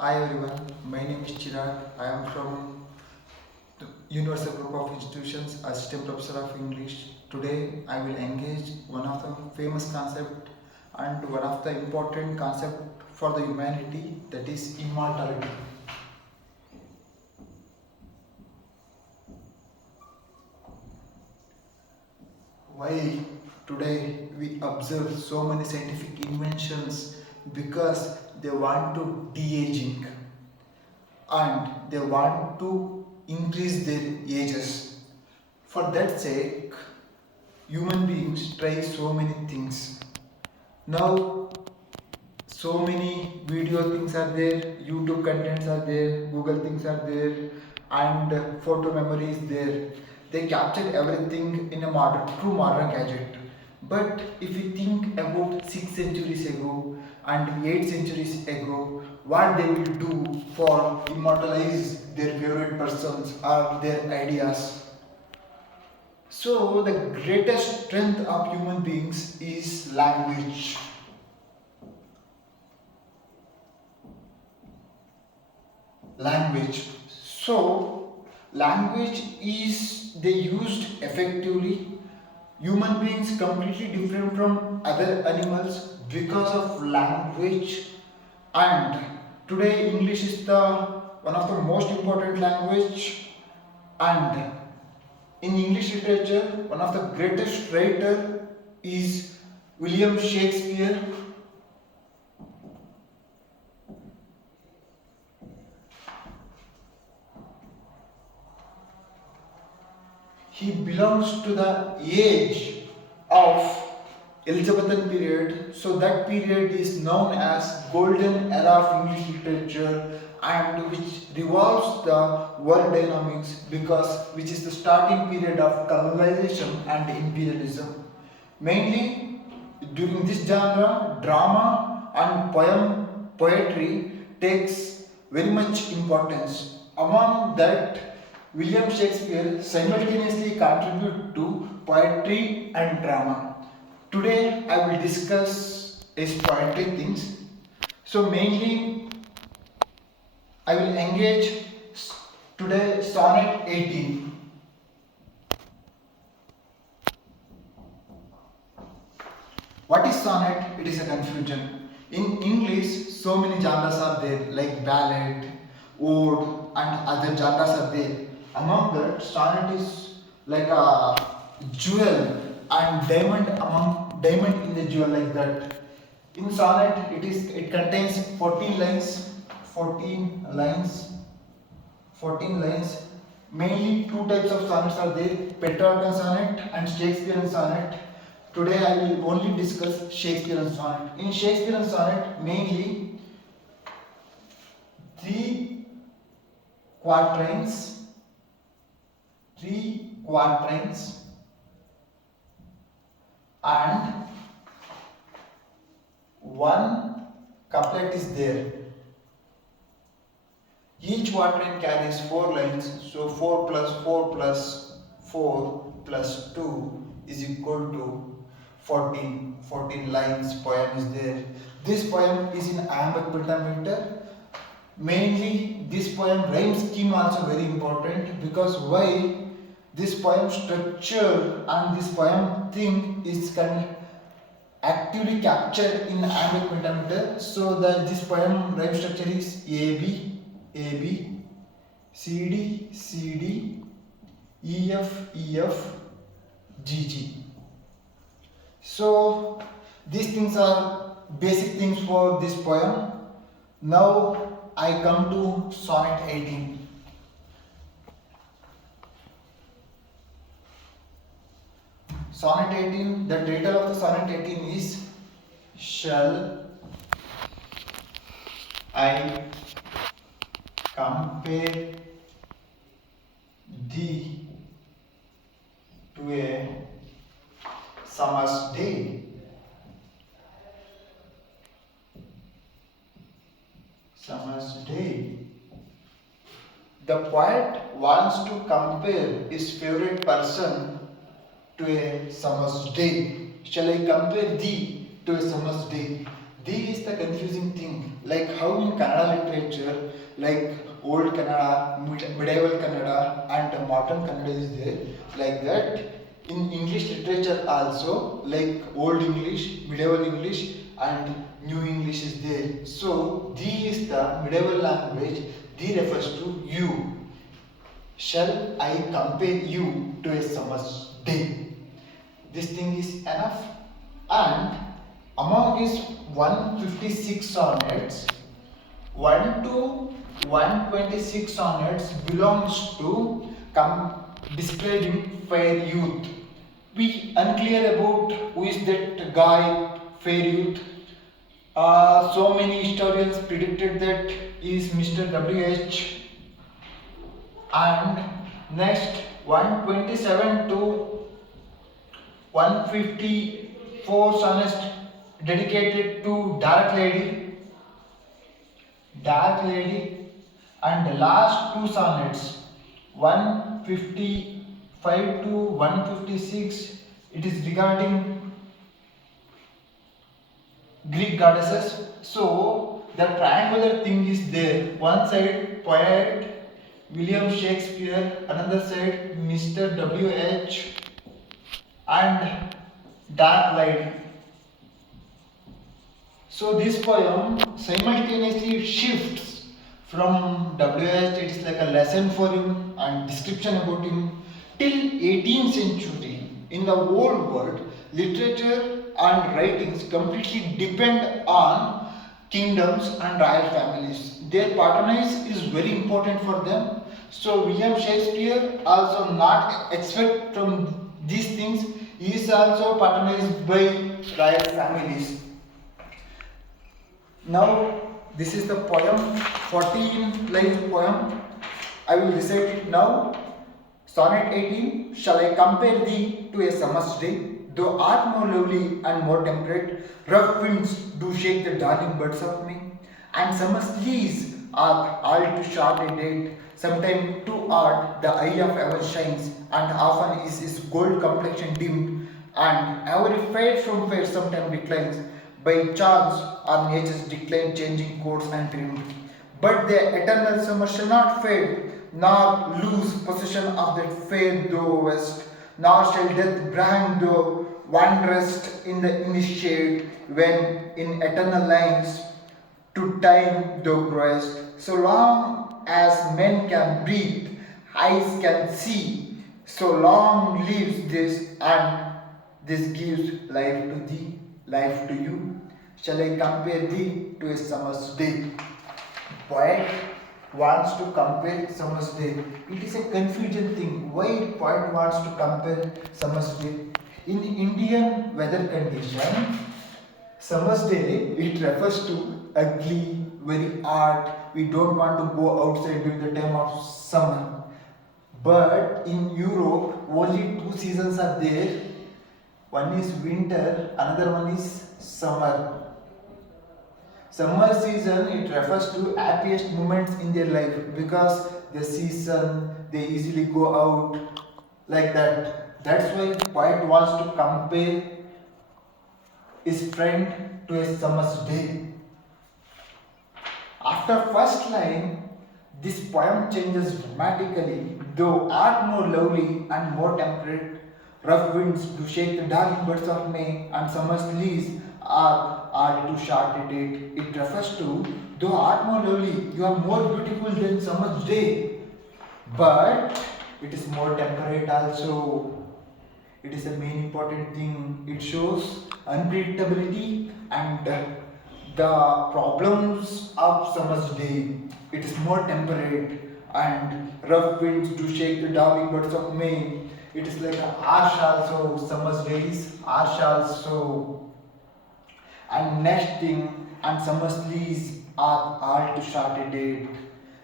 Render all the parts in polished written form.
Hi everyone, my name is Chirag. I am from the Universal Group of Institutions, Assistant Professor of English. Today I will engage one of the famous concept and one of the important concept for the humanity, that is immortality. Why today we observe so many scientific inventions? Because they want to de-aging and they want to increase their ages. For that sake, human beings try so many things. Now, so many video things are there, YouTube contents are there, Google things are there, and photo memory is there. They captured everything in a true modern gadget. But if you think about 6 centuries ago and 8 centuries ago, what they will do for immortalize their favorite persons or their ideas. So the greatest strength of human beings is language. Language. So language is they used effectively. Human beings completely different from other animals because of language, and today English is the one of the most important language, and in English literature one of the greatest writer is William Shakespeare. He belongs to the age of Elizabethan period, so that period is known as golden era of English literature, and which revolves the world dynamics, because which is the starting period of colonization and imperialism. Mainly during this genre, drama and poetry takes very much importance. Among that, William Shakespeare simultaneously contributed to poetry and drama. Today I will discuss his poetry things. So mainly I will engage today Sonnet 18. What is sonnet? It is a confusion. In English, so many genres are there, like ballad, ode, and other genres are there. Among that, sonnet is like a jewel and diamond in the jewel, like that. In sonnet, it contains 14 lines, 14 lines, 14 lines. Mainly two types of sonnets are there, Petrarchan sonnet and Shakespearean sonnet. Today I will only discuss Shakespearean sonnet. In Shakespearean sonnet, mainly three quatrains, three quatrains, and one couplet is there. Each quatrain carries 4 lines, so 4 plus 4 plus 4 plus 2 is equal to 14. 14 lines poem is there. This poem is in iambic pentameter. Mainly this poem rhyme scheme also very important, because why this poem structure and this poem thing is actively captured in iambic pentameter. So this poem rhyme structure is AB, CD, EF, GG. So these things are basic things for this poem. Now I come to Sonnet 18. Sonnet 18, the title of the Sonnet 18 is Shall I compare thee to a summer's day? Summer's day. The poet wants to compare his favorite person to a summer's day. Shall I compare thee to a summer's day? This is the confusing thing. Like how in Kannada literature, like old Kannada, medieval Kannada, and modern Kannada is there. Like that, in English literature also, like old English, medieval English, and new English is there. So, this is the medieval language. This refers to you. Shall I compare you to a summer's day? This thing is enough. And among his 156 sonnets, 1 to 126 sonnets belongs to describing fair youth. We unclear about who is that guy, fair youth. So many historians predicted that he is Mr. W.H. And next 127 to 154 sonnets dedicated to Dark Lady, and the last two sonnets 155 to 156, it is regarding Greek goddesses. So the triangular thing is there. One side poet William Shakespeare, another side Mr. W.H. and Dark Light. So this poem simultaneously shifts from W.H. it is like a lesson for him and description about him till 18th century. In the old world, literature and writings completely depend on kingdoms and royal families. Their patronage is very important for them. So William Shakespeare also not expect from these things. He is also patronized by royal families. Now this is the poem, 14 lines poem. I will recite it now. Sonnet 18. Shall I compare thee to a summer's day? Thou art more lovely and more temperate. Rough winds do shake the darling buds of May, and summer's leaves are all too short a date. Sometime too art the eye of ever shines, and often is his gold complexion dimmed, and every fade from fair sometime declines. By chance or nature's decline changing course and trim. But the eternal summer shall not fade, nor lose possession of that fair thou west, nor shall death brand thou wanderest in the shade, when in eternal lines to time thou growest. So long as men can breathe, eyes can see, so long lives this, and this gives life to thee, life to you. Shall I compare thee to a summer's day? Poet wants to compare summer's day. It is a confusion thing. Why poet wants to compare summer's day? In Indian weather condition, summer's day it refers to ugly, very hot. We don't want to go outside during the time of summer. But in Europe, only two seasons are there. One is winter, another one is summer. Summer season it refers to happiest moments in their life because the season they easily go out like that. That's why poet wants to compare his friend to a summer's day. After first line, this poem changes dramatically. Though art more lovely and more temperate, rough winds do shake the darling buds of May, and summer's leaves are too short a date. It refers to, though art more lovely, you are more beautiful than summer's day, but it is more temperate also. It is a main important thing. It shows unpredictability and the problems of summer's day. It is more temperate and rough winds do shake the darling buds of May. It is like a harsh also. Summer's days harsh also. And next thing, and summer's leaves are all too short a date.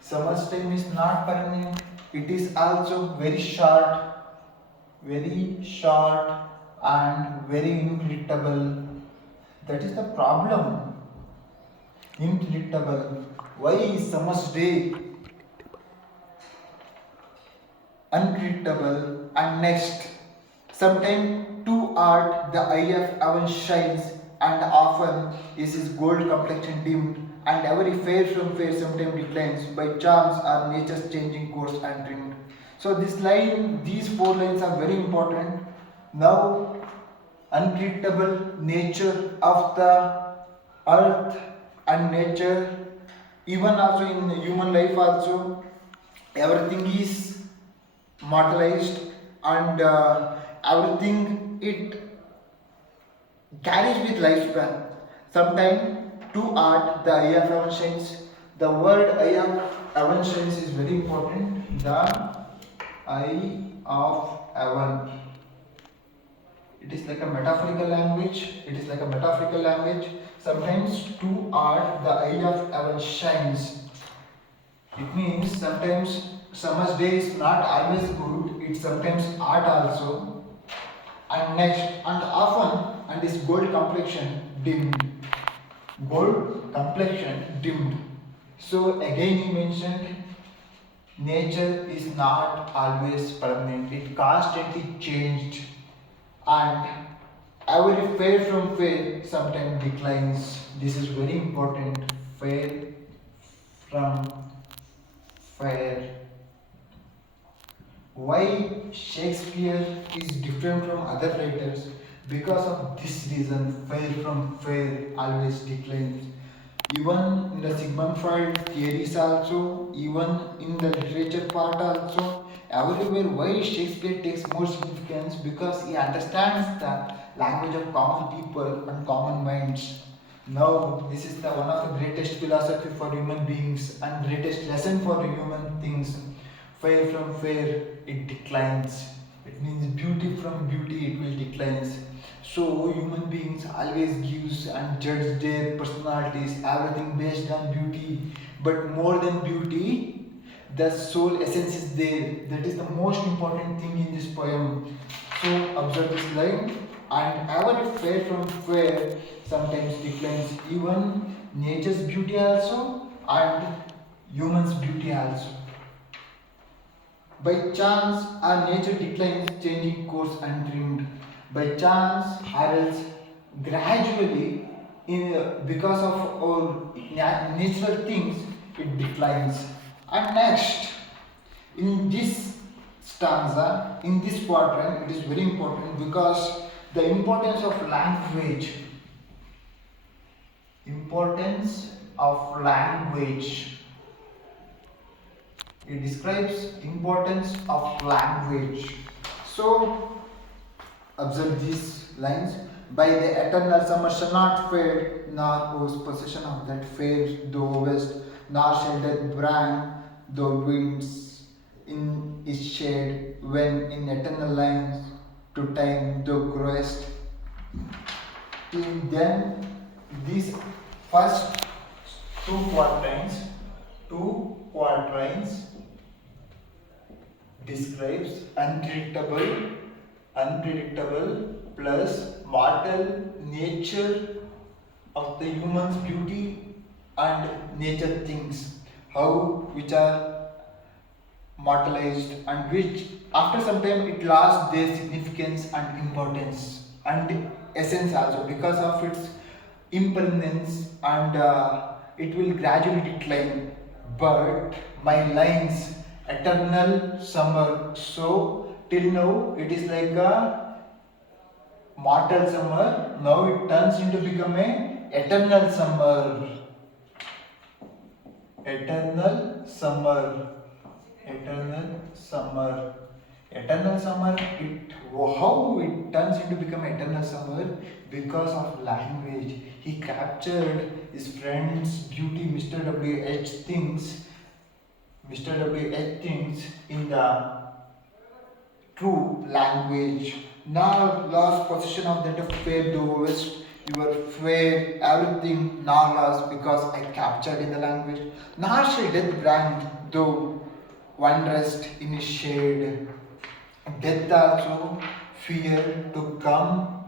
Summer's time is not permanent. It is also very short and very unpredictable. That is the problem. Unpredictable. Why is summer's day unpredictable? And next, sometimes too hard the eye of heaven shines, and often is his gold complexion dimmed, and every fair from fair sometimes declines by chance or nature's changing course and trimmed. So this line, these four lines are very important. Now, unpredictable nature of the earth and nature, even also in human life also, everything is mortalized, and everything it carries with lifespan. Sometimes to art the eye of heaven shines. The word eye of heaven shines is very important. The eye of heaven. It is like a metaphorical language. It is like a metaphorical language. Sometimes to art the eye of heaven shines. It means sometimes summer's day is not always good. It's sometimes art also. And next, and often, and is gold complexion dimmed. Gold complexion dimmed. So again he mentioned nature is not always permanent. It constantly changed, and every fair from fair sometimes declines. This is very important. Fair from fair. Why Shakespeare is different from other writers? Because of this reason, fair from fair always declines. Even in the Sigmund Freud theories also, even in the literature part also, everywhere why Shakespeare takes more significance, because he understands the language of common people and common minds. Now, this is the one of the greatest philosophy for human beings and greatest lesson for human things. Fair from fair, it declines. It means beauty from beauty, it will declines. So human beings always gives and judge their personalities, everything based on beauty. But more than beauty, the soul essence is there. That is the most important thing in this poem. So observe this line. And ever fair from fair sometimes declines, even nature's beauty also and human's beauty also. By chance, our nature declines, changing course untrimmed. By chance, or else gradually, because of our natural things, it declines. And next, in this stanza, in this quatrain, it is very important because the importance of language. Importance of language. It describes importance of language. So observe these lines. By the eternal summer shall not fade, nor whose possession of that fade thou west, nor shall death brand thou winds in its shade, when in eternal lines to time thou growest. In then these first two quatrains describes unpredictable plus mortal nature of the human's beauty and nature things, how which are mortalized and which after some time it lost their significance and importance and essence also because of its impermanence, and it will gradually decline. But my lines eternal summer, so till now it is like a mortal summer, now it turns into become a eternal summer. Eternal summer. Eternal summer. Eternal summer, it how it turns into become eternal summer? Because of language. He captured his friend's beauty, Mr. W.H. things, Mr. W.H. things in the true language. Now lost possession of that fair doest, your fair everything now lost because I captured in the language. Now shall death brand though one rest in his shade. Death also fear to come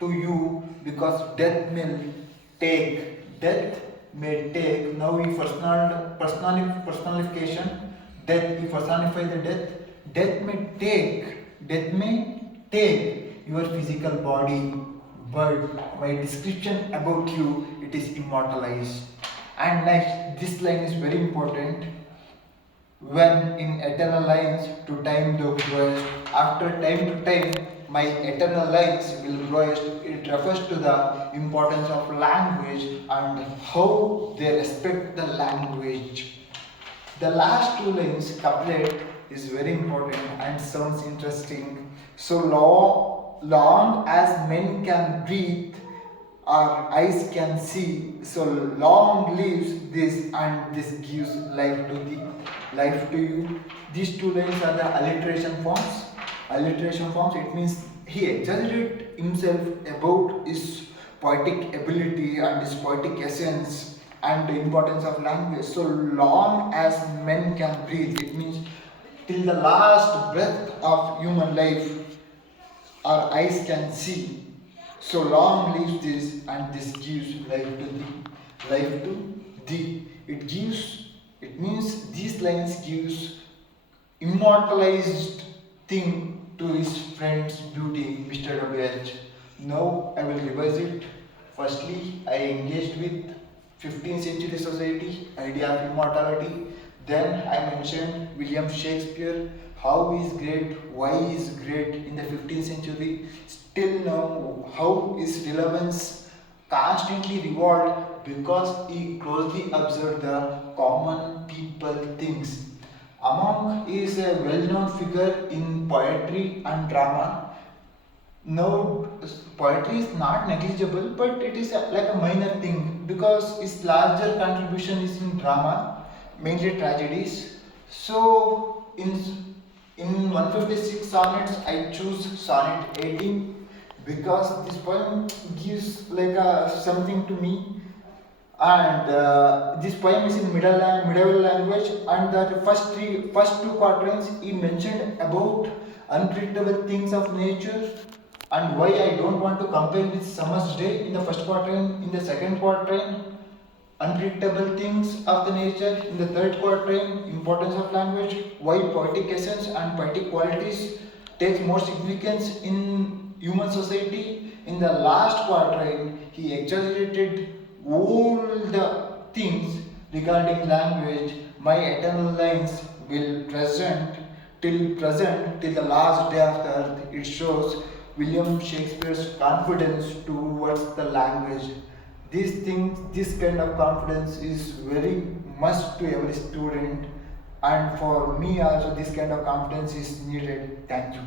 to you because death may take. Now we personification, death, we personify the death. Death may take your physical body, but my description about you, it is immortalized. And next, this line is very important. When in eternal lines to time thou growest, after time to time, my eternal lines will growest. It refers to the importance of language and how they respect the language. The last two lines, couplet, is very important and sounds interesting. So long as men can breathe, our eyes can see. So long lives this, and this gives life to you. These two lines are the alliteration forms. Alliteration forms. It means he exaggerated himself about his poetic ability and his poetic essence and the importance of language. So long as men can breathe, it means till the last breath of human life, our eyes can see. So long lives this, and this gives life to thee. Life to thee. It means these lines gives immortalized thing to his friend's beauty, Mr. W.H. Now I will revise it. Firstly, I engaged with 15th century society, idea of immortality. Then I mentioned William Shakespeare, how he is great, why he is great in the 15th century. Still now, how his relevance constantly revolved because he closely observed the common people things. Among he is a well-known figure in poetry and drama. No, poetry is not negligible, but it is like a minor thing because its larger contribution is in drama, mainly tragedies. So in 156 sonnets, I choose sonnet 18 because this poem gives like a something to me, and this poem is in medieval language, and the first two quatrains he mentioned about unpredictable things of nature and why I don't want to compare with summer's day in the first quatrain. In the second quatrain, unpredictable things of the nature. In the third quatrain, importance of language, why poetic essence and poetic qualities takes more significance in human society. In the last quatrain, he exaggerated all the things regarding language. My eternal lines will present till the last day of the earth. It shows William Shakespeare's confidence towards the language. These things, this kind of confidence is very must to every student, and for me also this kind of confidence is needed. Thank you.